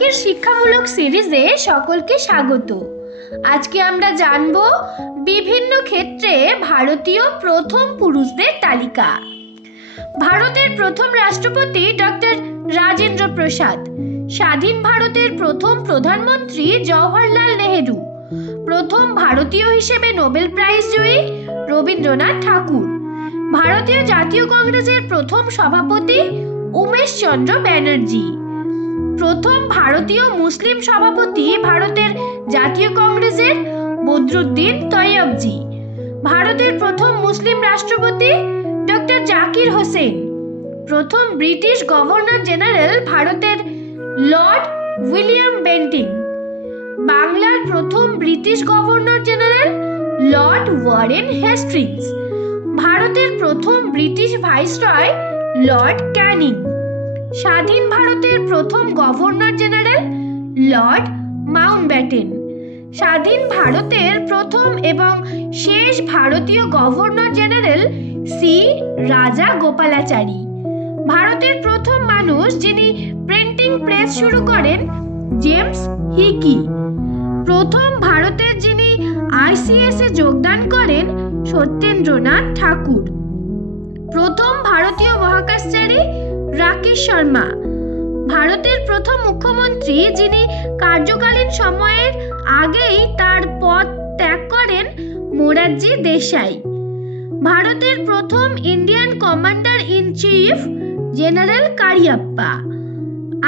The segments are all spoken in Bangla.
জাকির শিক্ষামূলক সিরিজে সকলকে স্বাগত। আজকে আমরা জানব বিভিন্ন ক্ষেত্রে ভারতীয় প্রথম পুরুষদের তালিকা। ভারতের প্রথম রাষ্ট্রপতি ডক্টর রাজেন্দ্র প্রসাদ, স্বাধীন ভারতের প্রথম প্রধানমন্ত্রী জওহরলাল নেহেরু, প্রথম ভারতীয় হিসেবে নোবেল প্রাইজ জয়ী রবীন্দ্রনাথ ঠাকুর, ভারতীয় জাতীয় কংগ্রেসের প্রথম সভাপতি উমেশ চন্দ্র ব্যানার্জি, প্রথম ভারতীয় মুসলিম সভাপতি ভারতের জাতীয় কংগ্রেসের বদরুদ্দিন তৈয়বজি, ভারতের প্রথম মুসলিম রাষ্ট্রপতি ডক্টর জাকির হোসেন, প্রথম ব্রিটিশ গভর্নর জেনারেল ভারতের লর্ড উইলিয়াম বেন্টিং, বাংলার প্রথম British governor general Lord Warren Hastings, ভারতের প্রথম ব্রিটিশ ভাইসরয় লর্ড ক্যানিং, স্বাধীন ভারতের প্রথম গভর্নর জেনারেল লর্ড মাউন্টব্যাটেন, স্বাধীন ভারতের প্রথম এবং শেষ ভারতীয় গভর্নর জেনারেল সি রাজা গোপালাচারী, ভারতের প্রথম মানুষ যিনি প্রিন্টিং প্রেস শুরু করেন জেমস হিকি, প্রথম ভারতের যিনি আইসিএস এ যোগদান করেন সত্যেন্দ্রনাথ ঠাকুর, প্রথম ভারতীয় মহাকাশচারী রাকেশ শর্মা, ভারতের প্রথম মুখ্যমন্ত্রী যিনি কার্যকালীন সময়ের আগেই তার পদ ত্যাগ করেন মোরারজি দেশাই, ভারতের প্রথম Indian commander in chief general Kariappa,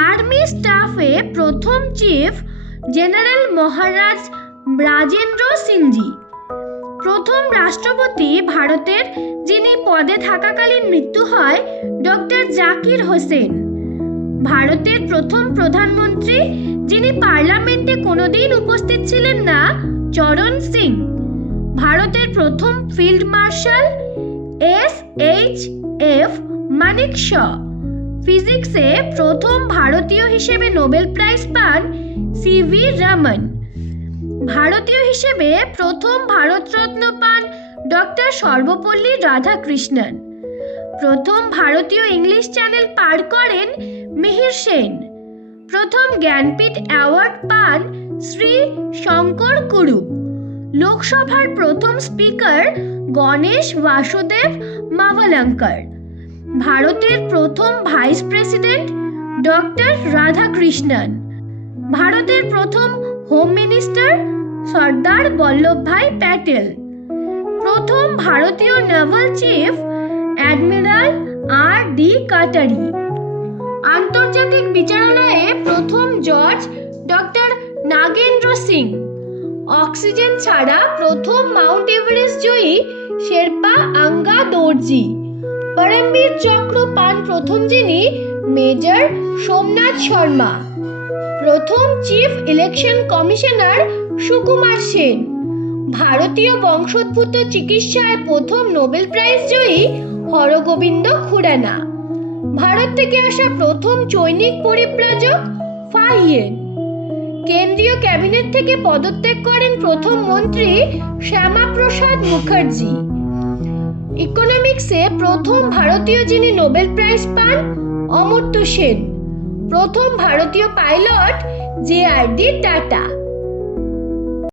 army স্টাফে প্রথম চিফ জেনারেল মহারাজ রাজেন্দ্র সিংজি, প্রথম রাষ্ট্রপতি ভারতের যিনি পদে থাকাকালীন মৃত্যু হয় ডক্টর জাকির হোসেন, ভারতের প্রথম প্রধানমন্ত্রী যিনি পার্লামেন্টে কোনোদিন উপস্থিত ছিলেন না চরণ সিং, ভারতের প্রথম ফিল্ড মার্শাল SHF মানেক শ, ফিজিক্সে প্রথম ভারতীয় হিসেবে নোবেল প্রাইজ পান CV রমন, ভারতীয় হিসেবে প্রথম ভারতরত্ন পান ডক্টর সর্বপল্লী রাধাকৃষ্ণন, প্রথম ভারতীয় ইংলিশ চ্যানেল পার করেন মিহির সেন, প্রথম জ্ঞানপীঠ অ্যাওয়ার্ড পান শ্রী শঙ্কর কুরুপ, লোকসভার প্রথম স্পিকার গণেশ বাসুদেব মাভালঙ্কর, ভারতের প্রথম ভাইস প্রেসিডেন্ট ডক্টর রাধাকৃষ্ণন, ভারতের প্রথম হোম মিনিস্টার সর্দার বল্লভভাই প্যাটেল, প্রথম ভারতীয় নেভাল চিফ অ্যাডমিরাল RD কাটারি, আন্তর্জাতিক বিচারালয়ে প্রথম জজ ডক্টর নাগেন্দ্র সিং, অক্সিজেন ছাড়া প্রথম মাউন্ট এভারেস্ট জয়ী শেরপা আঙ্গা দর্জি, পরমবীর চক্র পান প্রথম যিনি মেজর সোমনাথ শর্মা, প্রথম chief election commissioner Sukumar Sen, ভারতীয় বংশোদ্ভূত চিকিৎসায় প্রথম নোবেল প্রাইজ জয়ী হরগোবিন্দ খুরানা, ভারত থেকে আসা প্রথম চৈনিক পরিব্রাজক ফাহিয়েন, কেন্দ্রীয় ক্যাবিনেট থেকে পদত্যাগ করেন প্রথম মন্ত্রী শ্যামাপ্রসাদ মুখার্জি, ইকোনমিক্সে প্রথম ভারতীয় যিনি নোবেল প্রাইজ পান অমর্ত্য সেন, প্রথম ভারতীয় পাইলট JRD টাটা।